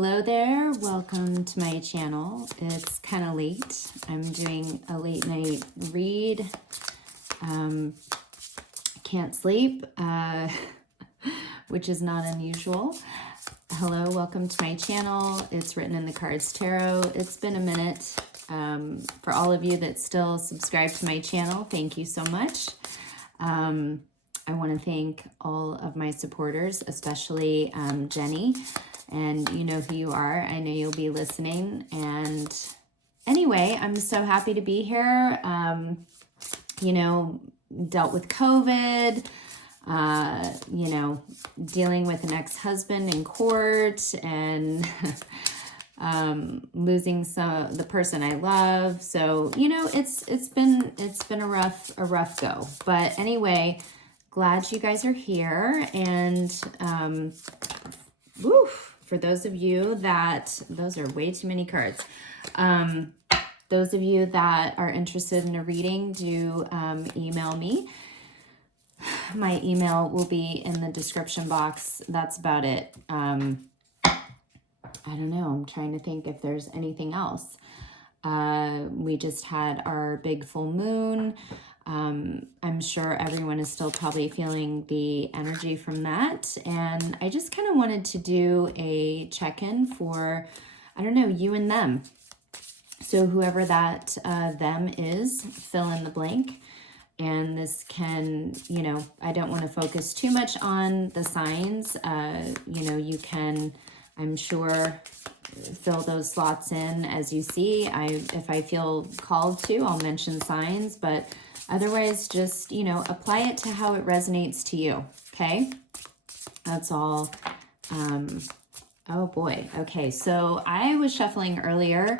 Hello there, welcome to my channel. It's kind of late. I'm doing a late night read. Can't sleep, which is not unusual. Hello, welcome to my channel. It's Written in the Cards Tarot. It's been a minute. For all of you that still subscribe to my channel, thank you so much. I want to thank all of my supporters, especially Jenny. And you know who you are. I know you'll be listening. And anyway, I'm so happy to be here. Dealt with COVID, dealing with an ex-husband in court and losing the person I love. So, it's been a rough go. But anyway, glad you guys are here. And for those of you that, those are way too many cards. Those of you that are interested in a reading, do email me. My email will be in the description box. That's about it. I don't know. I'm trying to think if there's anything else. We just had our big full moon. I'm sure everyone is still probably feeling the energy from that. And I just kind of wanted to do a check-in for, I don't know, you and them. So whoever that them is, fill in the blank. And this can, I don't want to focus too much on the signs. You can, I'm sure, fill those slots in as you see. If I feel called to, I'll mention signs, but otherwise just, apply it to how it resonates to you. Okay. That's all. Oh boy. Okay. So I was shuffling earlier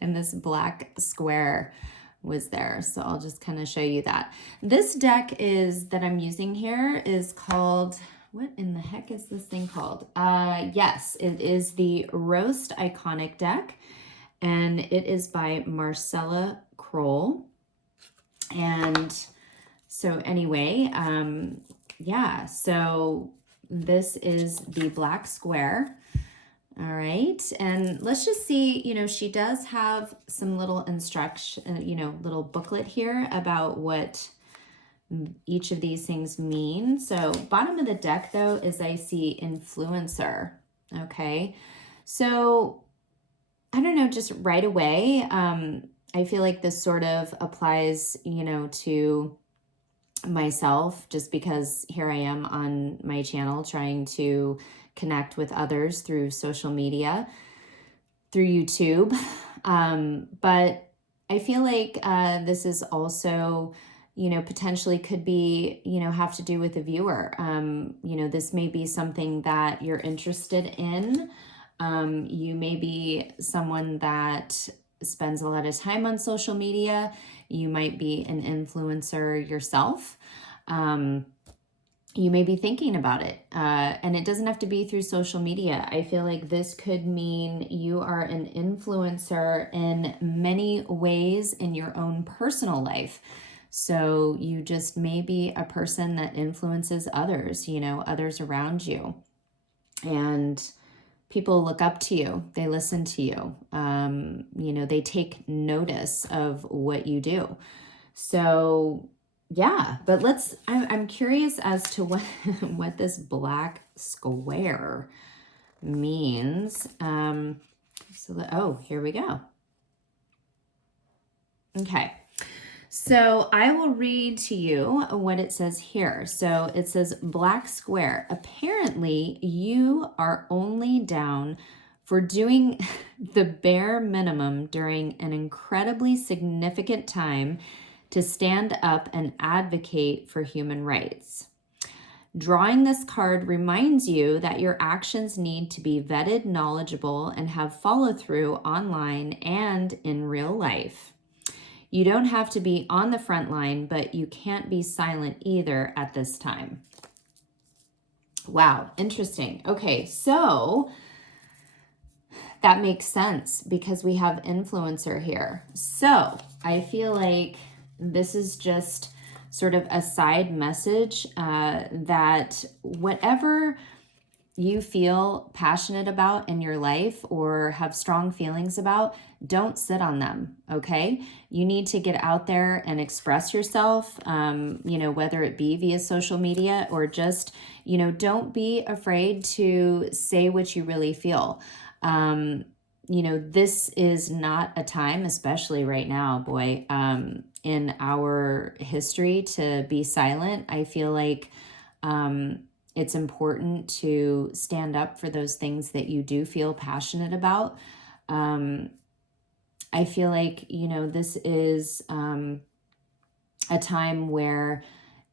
and this black square was there. So I'll just kind of show you that. This deck that I'm using here is called, what in the heck is this thing called? Yes, it is the Roast Iconic deck, and it is by Marcella Kroll. And so anyway, so this is the black square. All right, and let's just see, she does have some little instruction, little booklet here about what each of these things mean. So bottom of the deck though is I see influencer. Okay, so I don't know, just right away, I feel like this sort of applies, to myself, just because here I am on my channel trying to connect with others through social media, through YouTube. But I feel like this is also, potentially could be, have to do with the viewer. This may be something that you're interested in. You may be someone that spends a lot of time on social media. You might be an influencer yourself. You may be thinking about it, and it doesn't have to be through social media. I feel like this could mean you are an influencer in many ways in your own personal life. So you just may be a person that influences others, others around you. And people look up to you. They listen to you. They take notice of what you do. So yeah, but I'm curious as to what this black square means. Here we go. Okay. So I will read to you what it says here. So it says, black square. Apparently you are only down for doing the bare minimum during an incredibly significant time to stand up and advocate for human rights. Drawing this card reminds you that your actions need to be vetted, knowledgeable, and have follow through online and in real life. You don't have to be on the front line, but you can't be silent either at this time. Wow, interesting. Okay, so that makes sense because we have influencer here. So I feel like this is just sort of a side message that whatever you feel passionate about in your life or have strong feelings about, don't sit on them, okay? You need to get out there and express yourself, whether it be via social media or just, don't be afraid to say what you really feel. This is not a time, especially right now, boy, in our history to be silent. I feel like it's important to stand up for those things that you do feel passionate about. I feel like, this is a time where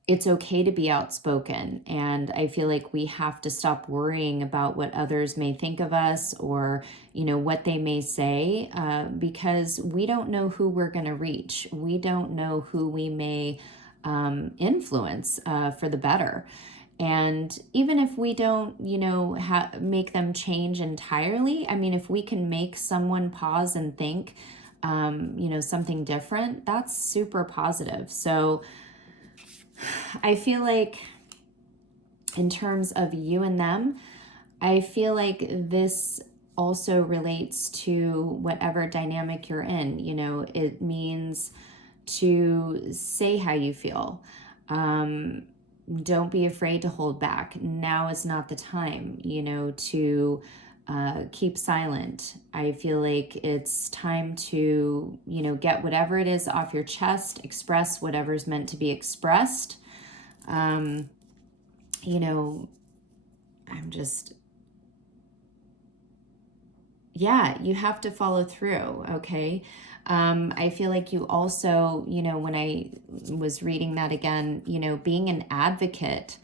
it's okay to be outspoken. And I feel like we have to stop worrying about what others may think of us or, what they may say, because we don't know who we're going to reach. We don't know who we may influence for the better. And even if we don't, make them change entirely, I mean, if we can make someone pause and think, something different, that's super positive. So I feel like in terms of you and them, I feel like this also relates to whatever dynamic you're in. It means to say how you feel. Don't be afraid to hold back. Now is not the time, to keep silent. I feel like it's time to, get whatever it is off your chest, express whatever's meant to be expressed. You have to follow through, okay? I feel like you also, when I was reading that again, being an advocate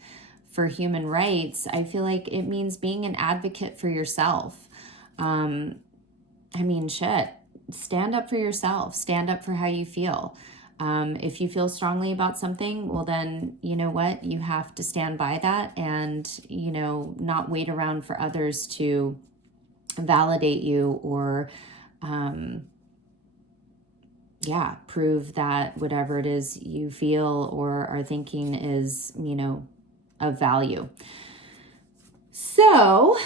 for human rights, I feel like it means being an advocate for yourself. Stand up for yourself, stand up for how you feel. If you feel strongly about something, well then, you know what, you have to stand by that and, not wait around for others to validate you or, prove that whatever it is you feel or are thinking is, of value. So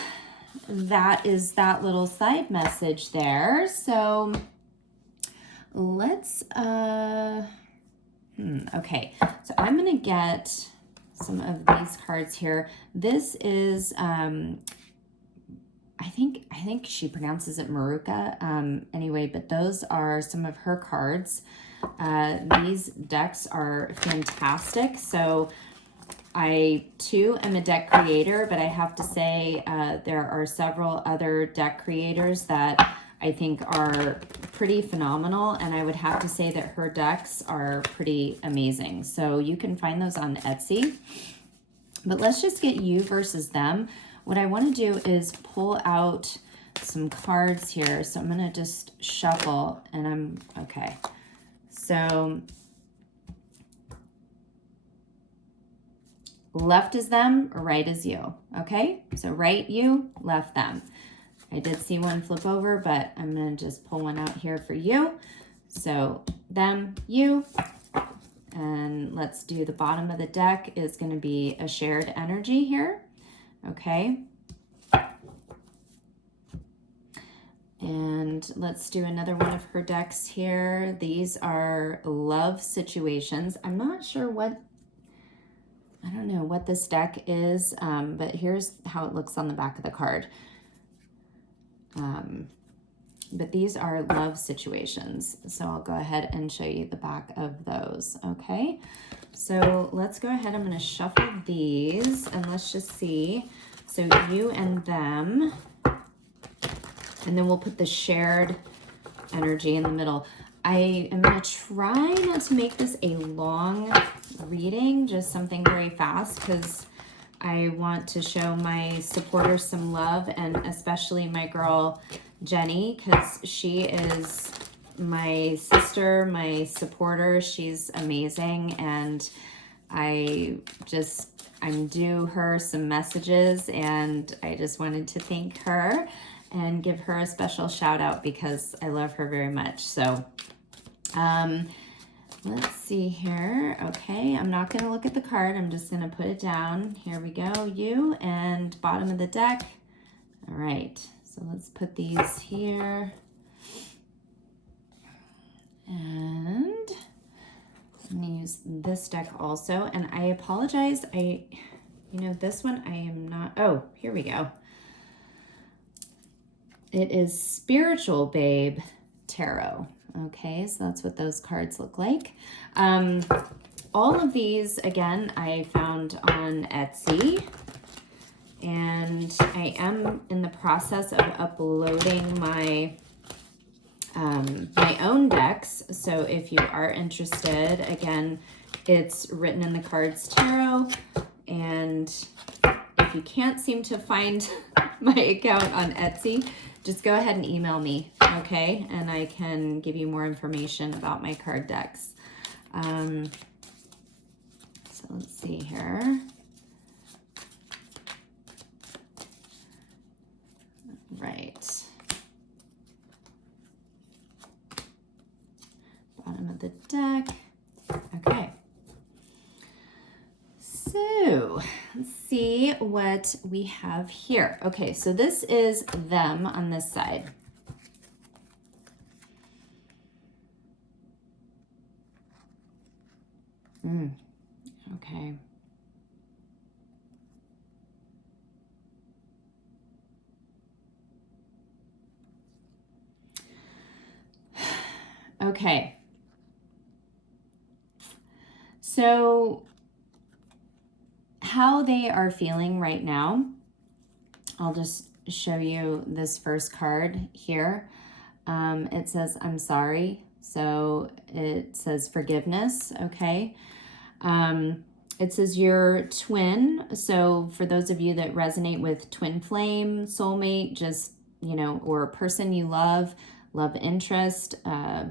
that is that little side message there. So let's, okay. So I'm going to get some of these cards here. This is, I think she pronounces it Maruka. Anyway, but those are some of her cards. These decks are fantastic. So I too am a deck creator, but I have to say there are several other deck creators that I think are pretty phenomenal. And I would have to say that her decks are pretty amazing. So you can find those on Etsy. But let's just get you versus them. What I want to do is pull out some cards here. So I'm going to just shuffle and okay. So left is them, right is you. Okay. So right you, left them. I did see one flip over, but I'm going to just pull one out here for you. So them, you, and let's do the bottom of the deck is going to be a shared energy here. Okay. And let's do another one of her decks here. These are love situations. I'm not sure I don't know what this deck is, but here's how it looks on the back of the card. But these are love situations. So I'll go ahead and show you the back of those. Okay. So let's go ahead. I'm going to shuffle these and let's just see. So you and them, and then we'll put the shared energy in the middle. I am going to try not to make this a long reading, just something very fast, because I want to show my supporters some love, and especially my girl Jenny, because she is my sister, my supporter. She's amazing, and I'm due her some messages, and I just wanted to thank her and give her a special shout out because I love her very much. So Let's see here. Okay, I'm not going to look at the card. I'm just going to put it down. Here we go, you, and bottom of the deck. All right, so let's put these here. And I'm going to use this deck also. And I apologize. This one I am not. Oh, here we go. It is Spiritual Babe Tarot. Okay, so that's what those cards look like. All of these, again, I found on Etsy. And I am in the process of uploading my my own decks. So if you are interested, again, it's Written in the Cards Tarot. And if you can't seem to find my account on Etsy, just go ahead and email me, okay? And I can give you more information about my card decks. So let's see here. Right. Bottom of the deck. Okay. So let's see what we have here. Okay, so this is them on this side. Okay. Okay. So how they are feeling right now, I'll just show you this first card here. It says, I'm sorry. So it says forgiveness, okay? It says your twin. So for those of you that resonate with twin flame, soulmate, just, or a person you love interest,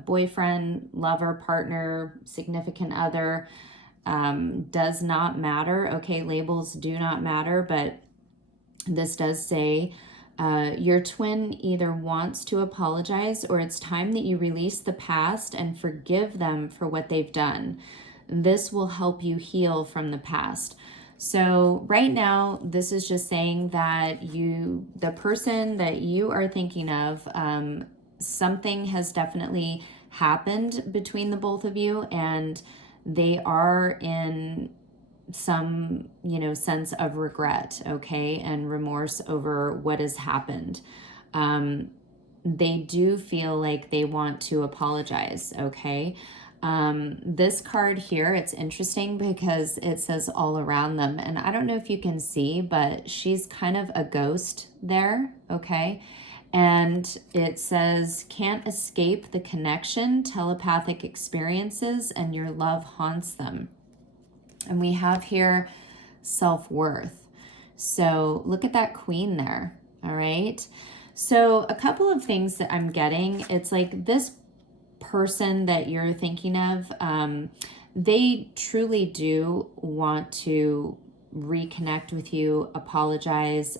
boyfriend, lover, partner, significant other, does not matter. Okay, labels do not matter, but this does say your twin either wants to apologize or it's time that you release the past and forgive them for what they've done. This will help you heal from the past. So right now, this is just saying that the person that you are thinking of, something has definitely happened between the both of you, and they are in some, sense of regret, okay, and remorse over what has happened. They do feel like they want to apologize, okay? This card here, it's interesting because it says all around them, and I don't know if you can see, but she's kind of a ghost there, okay? And it says, can't escape the connection, telepathic experiences, and your love haunts them. And we have here self-worth. So look at that queen there, all right? So a couple of things that I'm getting, it's like this person that you're thinking of, they truly do want to reconnect with you, apologize.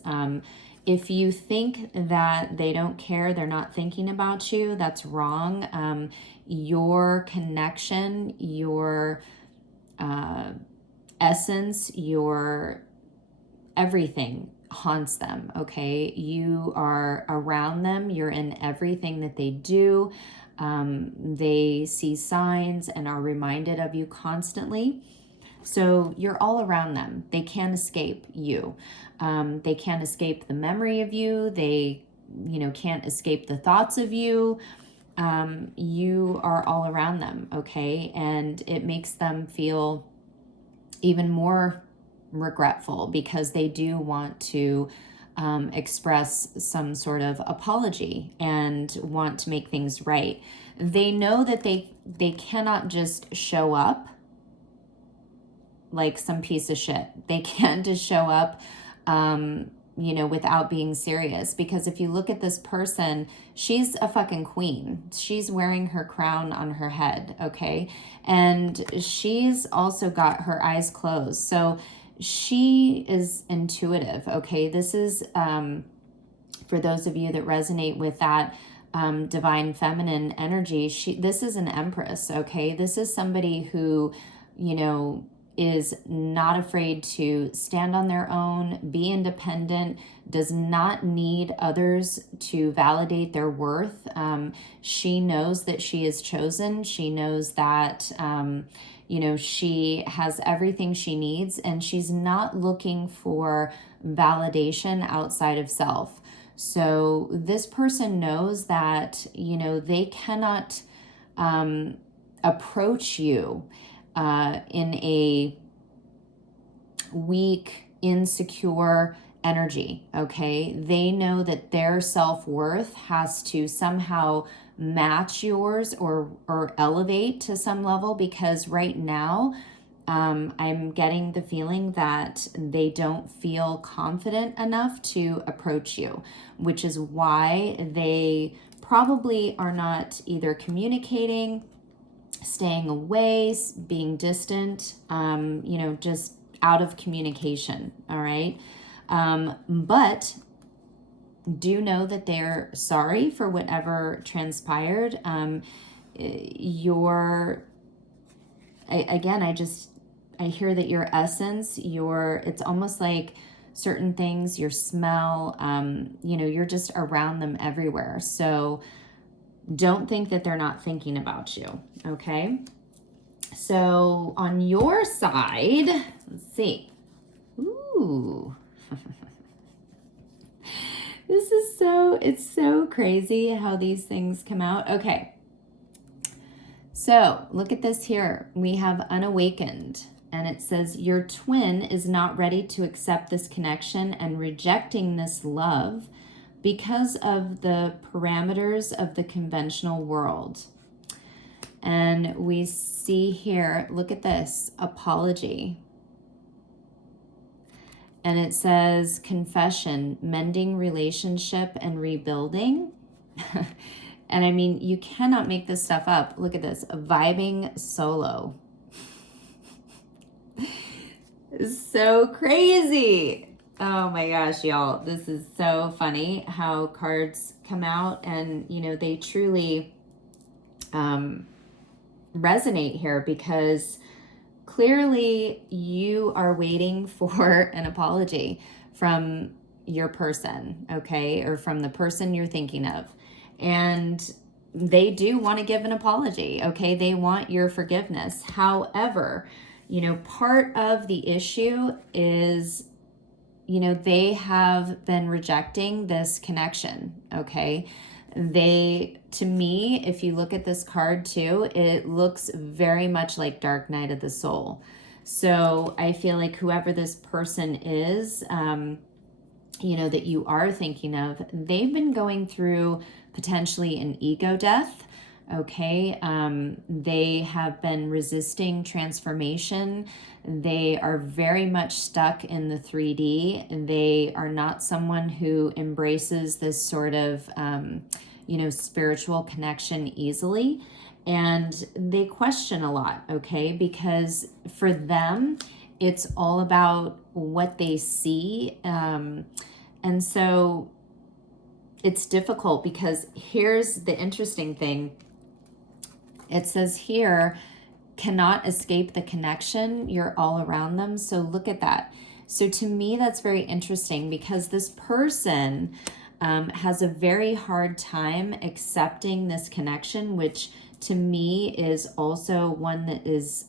If you think that they don't care, they're not thinking about you, that's wrong. Your connection, your essence, your everything haunts them, okay? You are around them. You're in everything that they do. They see signs and are reminded of you constantly. So you're all around them. They can't escape you. They can't escape the memory of you. They, can't escape the thoughts of you. You are all around them, okay? And it makes them feel even more regretful because they do want to express some sort of apology and want to make things right. They know that they cannot just show up like some piece of shit. They can't just show up, without being serious. Because if you look at this person, she's a fucking queen. She's wearing her crown on her head, okay? And she's also got her eyes closed. So she is intuitive, okay? This is, for those of you that resonate with that, divine feminine energy, this is an empress, okay? This is somebody who, you know, is not afraid to stand on their own, be independent, does not need others to validate their worth. She knows that she is chosen. She knows that, you know, she has everything she needs, and she's not looking for validation outside of self. So this person knows that, you know, they cannot approach you in a weak, insecure energy, okay? They know that their self-worth has to somehow match yours or elevate to some level, because right now I'm getting the feeling that they don't feel confident enough to approach you, which is why they probably are not either communicating, staying away, being distant, you know, just out of communication, all right? But do know that they're sorry for whatever transpired. I hear that your essence, it's almost like certain things, your smell, you know, you're just around them everywhere. So don't think that they're not thinking about you, okay? So on your side, let's see. Ooh. It's so crazy how these things come out. Okay. So look at this here. We have unawakened, and it says your twin is not ready to accept this connection and rejecting this love because of the parameters of the conventional world. And we see here, look at this, apology. And it says confession, mending relationship and rebuilding. And I mean, you cannot make this stuff up. Look at this, vibing solo. So crazy. Oh my gosh, y'all. This is so funny how cards come out, and, you know, they truly resonate here, because clearly you are waiting for an apology from your person, okay, or from the person you're thinking of. And they do want to give an apology, okay? They want your forgiveness. However, you know, part of the issue is, you know, they have been rejecting this connection, okay? To me, if you look at this card too, it looks very much like Dark Night of the Soul. So I feel like whoever this person is, you know, that you are thinking of, they've been going through potentially an ego death, okay? They have been resisting transformation. They are very much stuck in the 3D. They are not someone who embraces this sort of, you know, spiritual connection easily. And they question a lot, okay? Because for them, it's all about what they see. And so it's difficult, because here's the interesting thing. It says here, cannot escape the connection. You're all around them. So look at that. So to me, that's very interesting, because this person has a very hard time accepting this connection, which to me is also one that is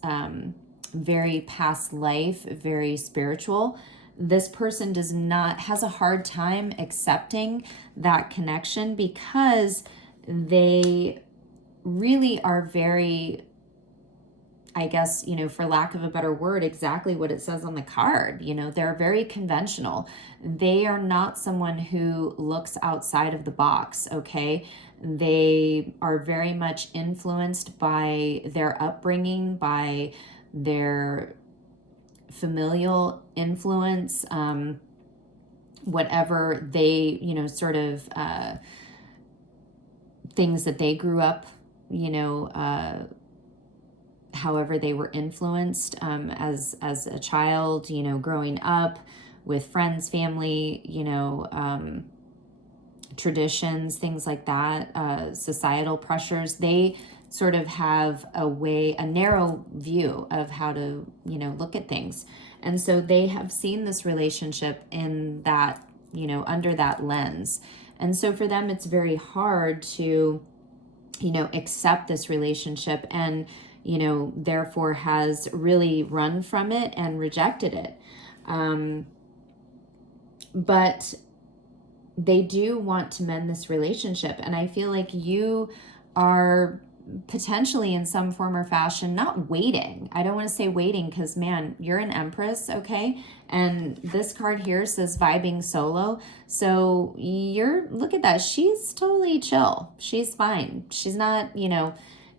very past life, very spiritual. This person has a hard time accepting that connection, because they really are very, I guess, you know, for lack of a better word, exactly what it says on the card. You know, they're very conventional. They are not someone who looks outside of the box, okay? They are very much influenced by their upbringing, by their familial influence, whatever they, you know, sort of things that they grew up, you know, however they were influenced as a child, you know, growing up with friends, family, you know, traditions, things like that, societal pressures, they sort of have a narrow view of how to, you know, look at things. And so they have seen this relationship in that, you know, under that lens. And so for them, it's very hard to, you know, accept this relationship, and, you know, therefore has really run from it and rejected it. But they do want to mend this relationship. And I feel like you are potentially in some form or fashion not waiting. I don't want to say waiting because, man, you're an Empress, okay? And this card here says vibing solo. So look at that. She's totally chill. She's fine. She's not, you know,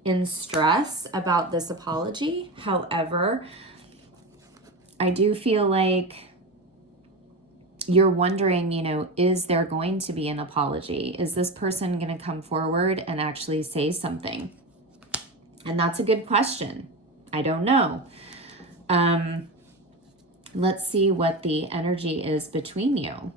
in stress about this apology. However, I do feel like you're wondering, you know, is there going to be an apology? Is this person going to come forward and actually say something? And that's a good question. I don't know. Let's see what the energy is between you.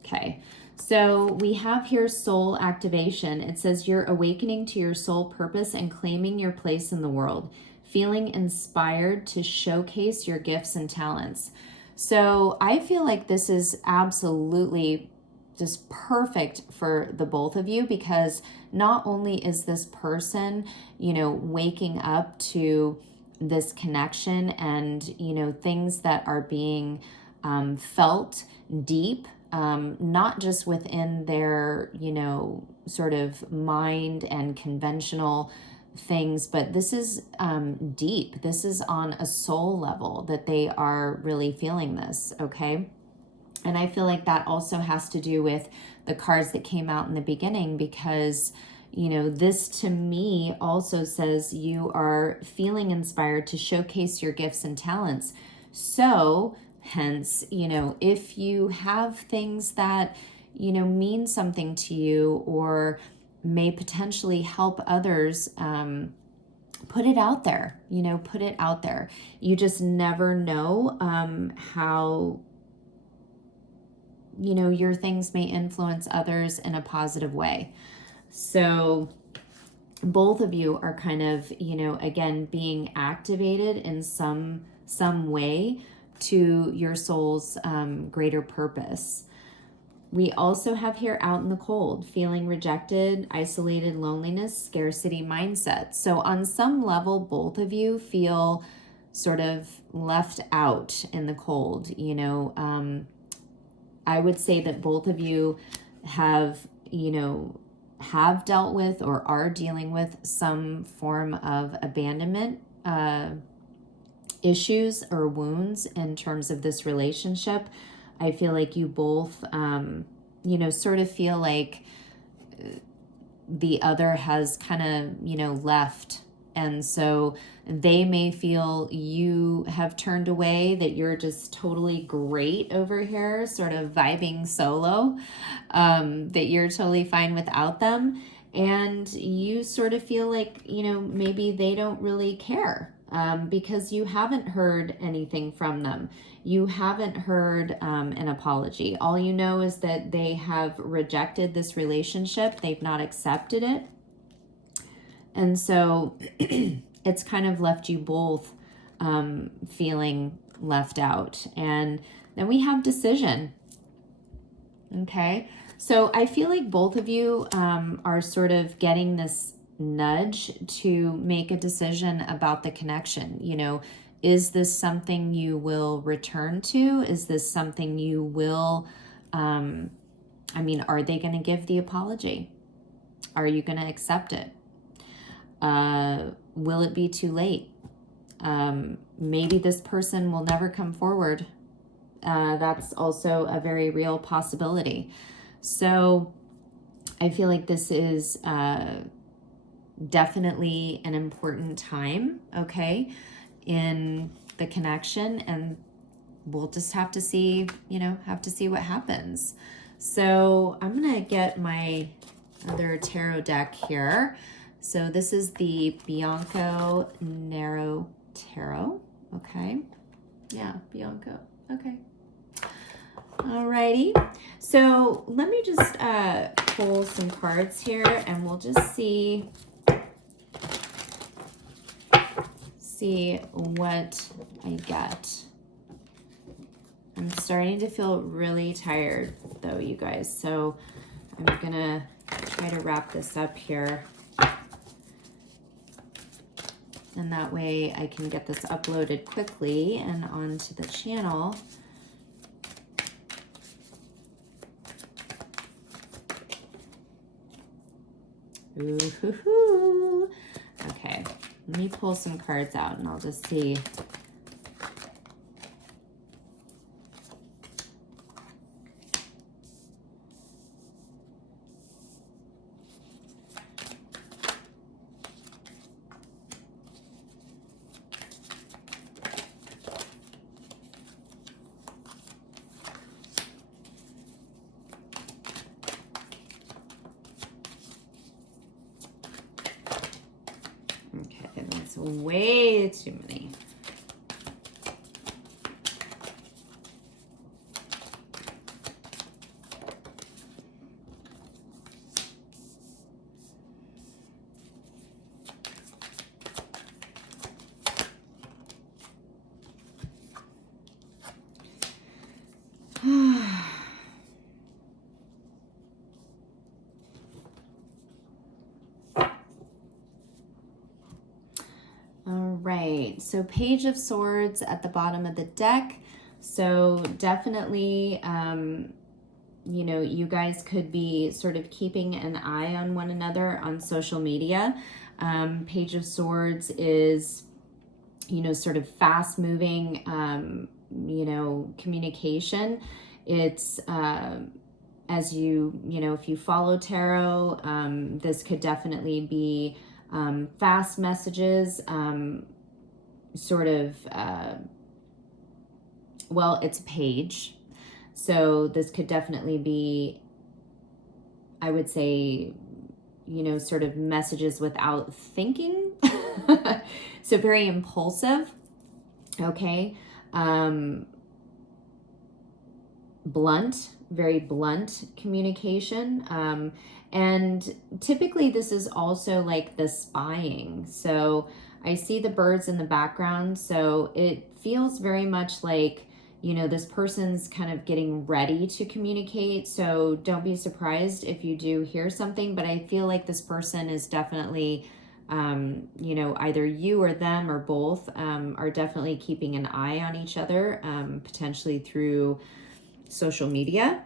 Okay. So we have here soul activation. It says you're awakening to your soul purpose and claiming your place in the world, feeling inspired to showcase your gifts and talents. So I feel like this is absolutely just perfect for the both of you, because not only is this person, you know, waking up to this connection and, you know, things that are being felt deep, not just within their, you know, sort of mind and conventional things, but this is deep. This is on a soul level that they are really feeling this, okay? And I feel like that also has to do with the cards that came out in the beginning, because, you know, this to me also says you are feeling inspired to showcase your gifts and talents. So hence, you know, if you have things that, you know, mean something to you or may potentially help others, put it out there, you know, put it out there. You just never know how, you know, your things may influence others in a positive way. So both of you are kind of, you know, again, being activated in some way to your soul's greater purpose. We also have here out in the cold, feeling rejected, isolated, loneliness, scarcity mindset. So on some level, both of you feel sort of left out in the cold. You know, I would say that both of you have, you know, have dealt with or are dealing with some form of abandonment issues or wounds in terms of this relationship. I feel like you both, you know, sort of feel like the other has kind of, you know, left. And so they may feel you have turned away, that you're just totally great over here, sort of vibing solo, that you're totally fine without them. And you sort of feel like, you know, maybe they don't really care. Because you haven't heard anything from them. You haven't heard an apology. All you know is that they have rejected this relationship. They've not accepted it. And so it's kind of left you both feeling left out. And then we have decision. Okay. So I feel like both of you are sort of getting this nudge to make a decision about the connection. You know, is this something you will return to? Is this something you will, I mean, are they going to give the apology? Are you going to accept it? Will it be too late? Maybe this person will never come forward. That's also a very real possibility. So I feel like this is definitely an important time, okay, in the connection, and we'll just have to see, you know, what happens. So I'm gonna get my other tarot deck here. So this is the Bianco Nero Tarot, okay? Yeah, Bianco, okay. Alrighty. So let me just pull some cards here, and we'll just see what I get. I'm starting to feel really tired though, you guys. So I'm gonna try to wrap this up here. And that way I can get this uploaded quickly and onto the channel. Ooh-hoo-hoo. Okay, let me pull some cards out and I'll just see. Okay, that's way too many. All right, so Page of Swords at the bottom of the deck. So definitely, you know, you guys could be sort of keeping an eye on one another on social media. Page of Swords is, you know, sort of fast moving, you know, communication. It's, as you know, if you follow tarot, this could definitely be fast messages, sort of, well, it's a page. So this could definitely be, I would say, you know, sort of messages without thinking. So very impulsive. Okay. Blunt, very blunt communication. And typically this is also like the spying. So I see the birds in the background. So it feels very much like, you know, this person's kind of getting ready to communicate. So don't be surprised if you do hear something, but I feel like this person is definitely, you know, either you or them or both are definitely keeping an eye on each other, potentially through social media.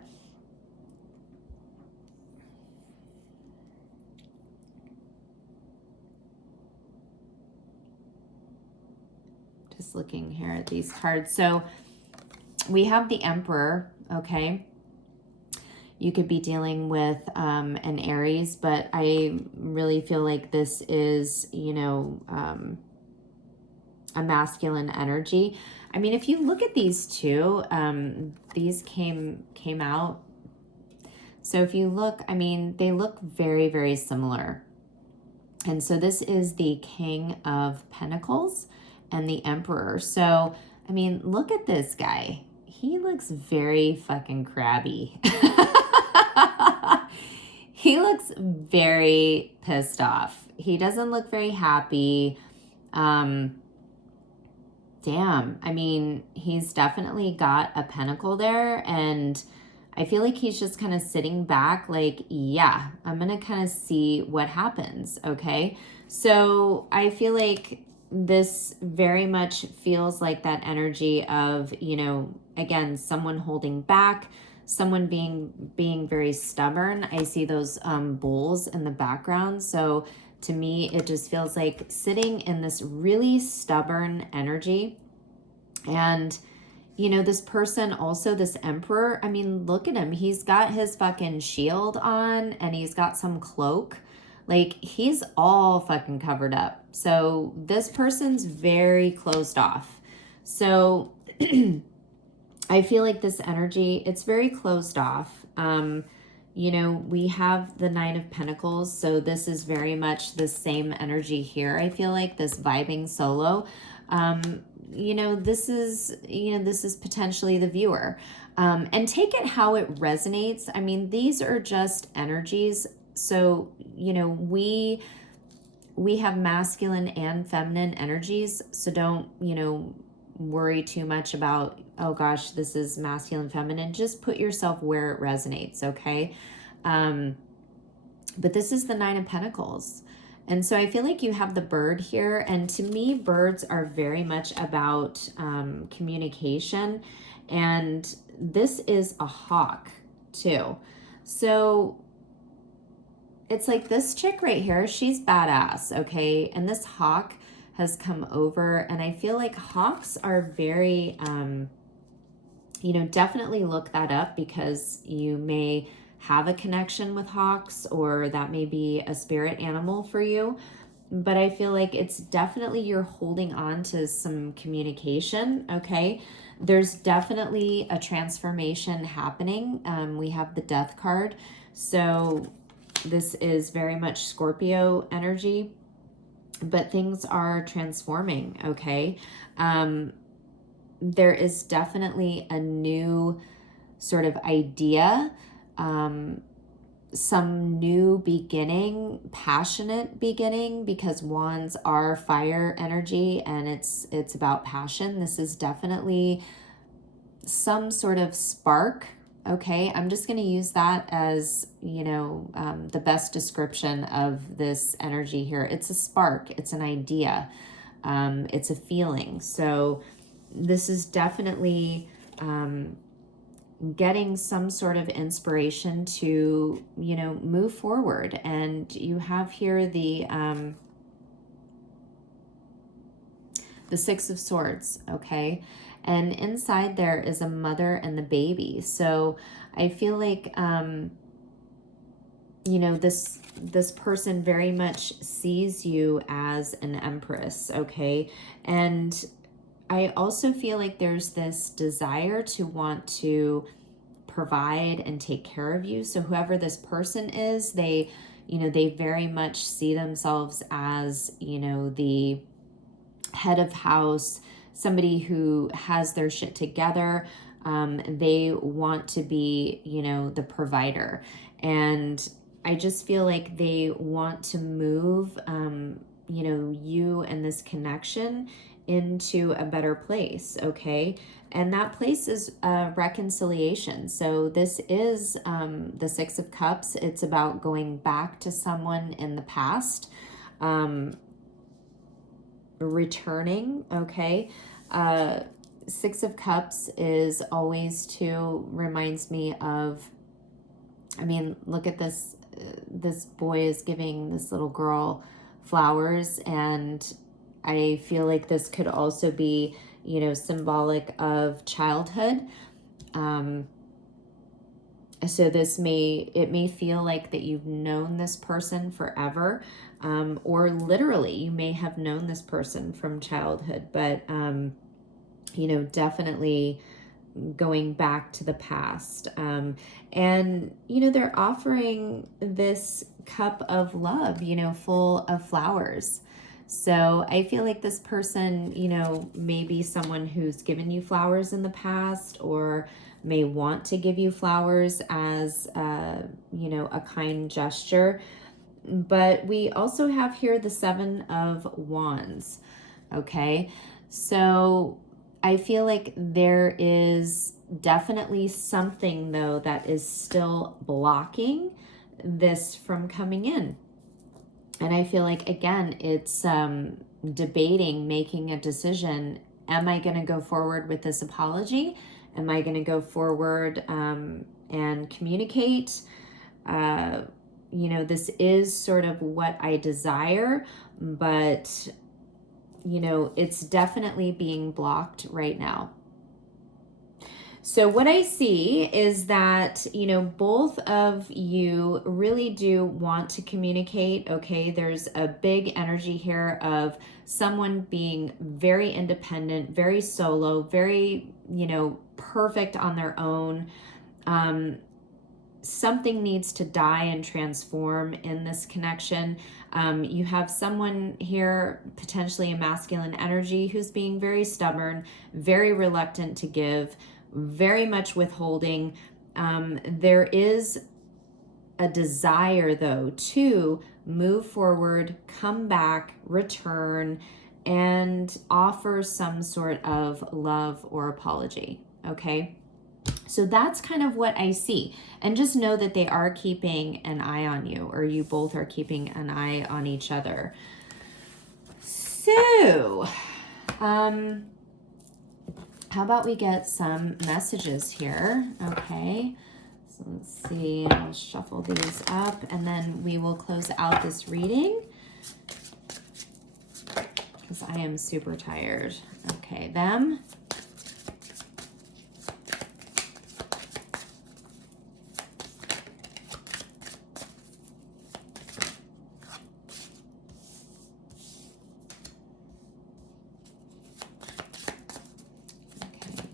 Just looking here at these cards. So we have the Emperor, okay? You could be dealing with an Aries, but I really feel like this is, you know, a masculine energy. I mean, if you look at these two, these came out. So if you look, I mean, they look very, very similar. And so this is the King of Pentacles and the Emperor. So, I mean, look at this guy. He looks very fucking crabby. He looks very pissed off. He doesn't look very happy. Damn, I mean, he's definitely got a pentacle there, and I feel like he's just kind of sitting back like, yeah, I'm going to kind of see what happens, okay? So I feel like this very much feels like that energy of, you know, again, someone holding back, someone being very stubborn. I see those bulls in the background, so to me, it just feels like sitting in this really stubborn energy. And, you know, this person also, this Emperor, I mean, look at him. He's got his fucking shield on and he's got some cloak. Like, he's all fucking covered up. So this person's very closed off. So I feel like this energy, it's very closed off. You know, we have the Nine of Pentacles, so this is very much the same energy here. I feel like this vibing solo. this is potentially the viewer. And take it how it resonates. I mean, these are just energies. So, we have masculine and feminine energies. So don't, worry too much about, oh gosh, this is masculine, feminine. Just put yourself where it resonates, okay? But this is the Nine of Pentacles. And so I feel like you have the bird here. And to me, birds are very much about communication. And this is a hawk too. So it's like this chick right here, she's badass, okay? And this hawk has come over. And I feel like hawks are very, definitely look that up, because you may have a connection with hawks, or that may be a spirit animal for you. But I feel like it's definitely you're holding on to some communication, okay? There's definitely a transformation happening. We have the Death card. So this is very much Scorpio energy, but things are transforming, okay? There is definitely a new sort of idea, some new beginning, passionate beginning, because wands are fire energy and it's about passion. This is definitely some sort of spark, okay? I'm just going to use that as, the best description of this energy here. It's a spark, it's an idea, it's a feeling. So this is definitely getting some sort of inspiration to, move forward. And you have here the Six of Swords, okay? And inside there is a mother and the baby. So I feel like, this person very much sees you as an empress, okay? And I also feel like there's this desire to want to provide and take care of you. So whoever this person is, they very much see themselves as, the head of house, somebody who has their shit together. They want to be, the provider. And I just feel like they want to move, you and this connection into a better place, okay? And that place is reconciliation. So this is the Six of Cups. It's about going back to someone in the past, returning, okay? Six of Cups is always reminds me of, look at this. This boy is giving this little girl flowers, and I feel like this could also be, symbolic of childhood. So it may feel like that you've known this person forever, or literally you may have known this person from childhood, but, definitely going back to the past. And, they're offering this cup of love, full of flowers. So I feel like this person, may be someone who's given you flowers in the past, or may want to give you flowers as, a kind gesture. But we also have here the Seven of Wands, okay? So I feel like there is definitely something, though, that is still blocking this from coming in. And I feel like, again, it's debating, making a decision. Am I going to go forward with this apology? Am I going to go forward and communicate? This is sort of what I desire, but, it's definitely being blocked right now. So what I see is that, both of you really do want to communicate, okay? There's a big energy here of someone being very independent, very solo, very, perfect on their own. something needs to die and transform in this connection. You have someone here, potentially a masculine energy, who's being very stubborn, very reluctant to give, very much withholding. There is a desire, though, to move forward, come back, return, and offer some sort of love or apology. Okay? So that's kind of what I see. And just know that they are keeping an eye on you, or you both are keeping an eye on each other. So, how about we get some messages here? Okay. So let's see. I'll shuffle these up and then we will close out this reading because I am super tired. Okay, them.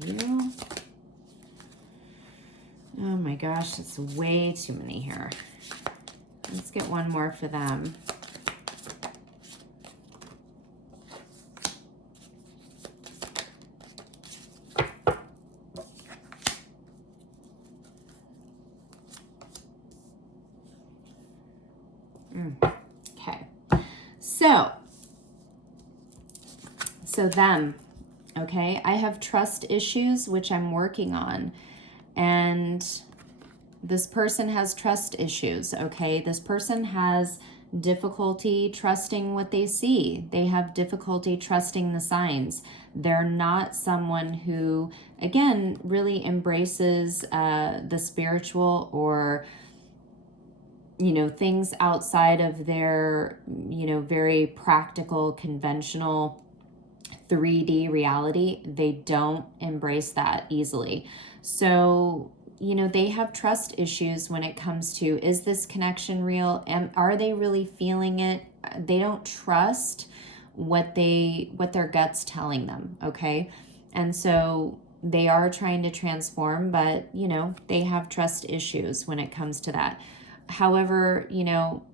You. Oh my gosh, it's way too many here. Let's get one more for them. Okay. So them. Okay, I have trust issues, which I'm working on. And this person has trust issues, okay? This person has difficulty trusting what they see. They have difficulty trusting the signs. They're not someone who, again, really embraces the spiritual or, you know, things outside of their, you know, very practical, conventional 3D reality. They don't embrace that easily. So, you know, they have trust issues when it comes to, is this connection real? And are they really feeling it? They don't trust what their gut's telling them, okay? And so they are trying to transform, but, you know, they have trust issues when it comes to that. However, you know,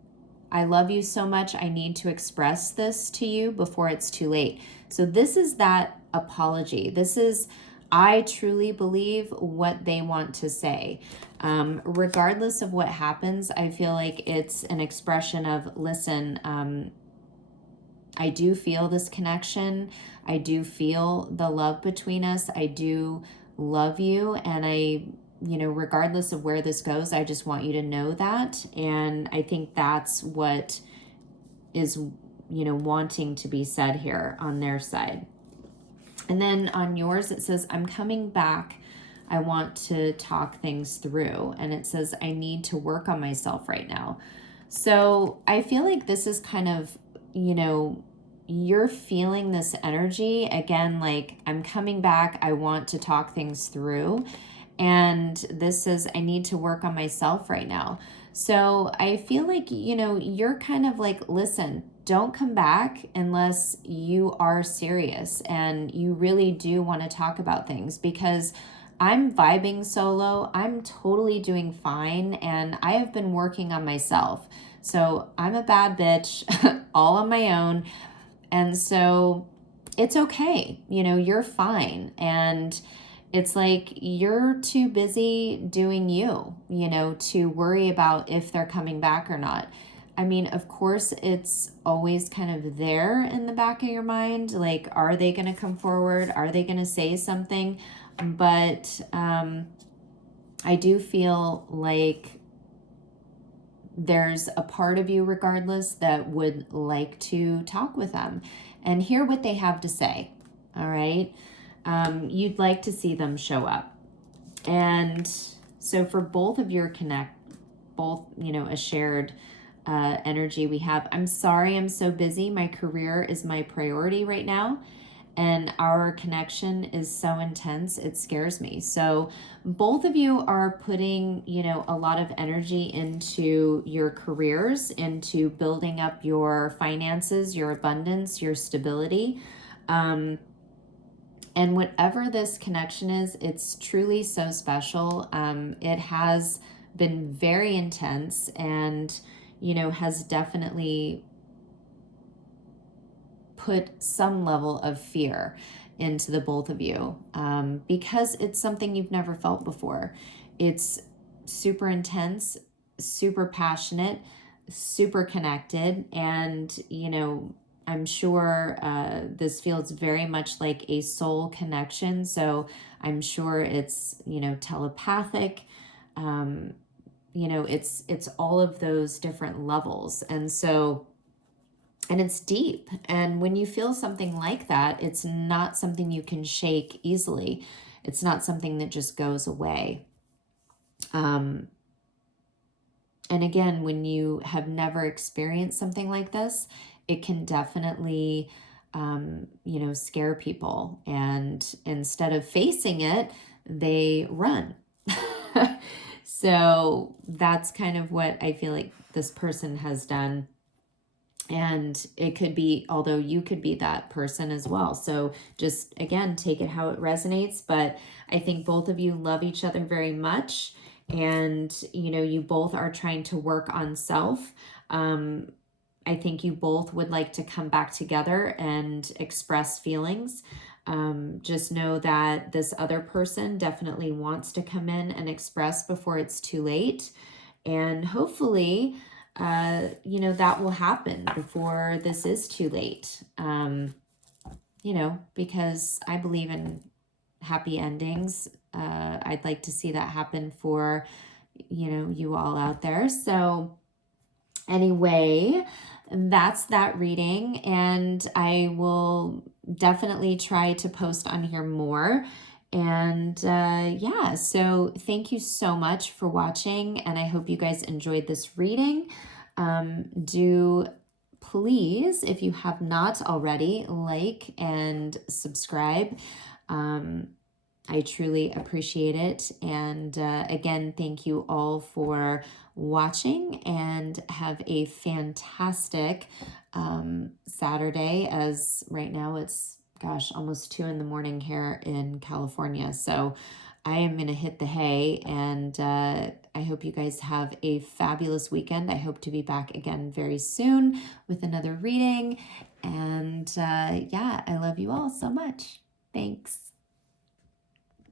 I love you so much, I need to express this to you before it's too late. So this is that apology. This is, I truly believe, what they want to say. Regardless of what happens, I feel like it's an expression of, listen, I do feel this connection. I do feel the love between us. I do love you. And you know, regardless of where this goes, I just want you to know that. And I think that's what is, you know, wanting to be said here on their side. And then on yours, it says, I'm coming back. I want to talk things through. And it says, I need to work on myself right now. So I feel like this is kind of, you know, you're feeling this energy again, like, I'm coming back. I want to talk things through. And this says, I need to work on myself right now. So I feel like, you know, you're kind of like, listen, don't come back unless you are serious and you really do want to talk about things, because I'm vibing solo. I'm totally doing fine. And I have been working on myself. So I'm a bad bitch all on my own. And so it's okay. You know, you're fine. And it's like you're too busy doing you, you know, to worry about if they're coming back or not. I mean, of course, it's always kind of there in the back of your mind. Like, are they going to come forward? Are they going to say something? But I do feel like there's a part of you, regardless, that would like to talk with them and hear what they have to say. All right. You'd like to see them show up. And so for both of your both, you know, a shared energy we have, I'm sorry I'm so busy. My career is my priority right now. And our connection is so intense, it scares me. So both of you are putting, you know, a lot of energy into your careers, into building up your finances, your abundance, your stability. And whatever this connection is, it's truly so special. It has been very intense and, you know, has definitely put some level of fear into the both of you, because it's something you've never felt before. It's super intense, super passionate, super connected, and, you know, I'm sure this feels very much like a soul connection. So I'm sure it's, you know, telepathic. Um, you know, it's all of those different levels, and so, and it's deep. And when you feel something like that, it's not something you can shake easily. It's not something that just goes away. Um, and again, when you have never experienced something like this, it can definitely, you know, scare people. And instead of facing it, they run. So that's kind of what I feel like this person has done. And it could be, although you could be that person as well. So just, again, take it how it resonates. But I think both of you love each other very much. And, you know, you both are trying to work on self. I think you both would like to come back together and express feelings. Just know that this other person definitely wants to come in and express before it's too late. And hopefully, you know, that will happen before this is too late. You know, because I believe in happy endings. I'd like to see that happen for, you know, you all out there. So anyway, that's that reading, and I will definitely try to post on here more. And yeah, so thank you so much for watching, and I hope you guys enjoyed this reading. Do please, if you have not already, like and subscribe. I truly appreciate it. And again, thank you all for watching, and have a fantastic Saturday, as right now it's, gosh, almost 2 in the morning here in California. So I am going to hit the hay, and I hope you guys have a fabulous weekend. I hope to be back again very soon with another reading. And yeah, I love you all so much. Thanks.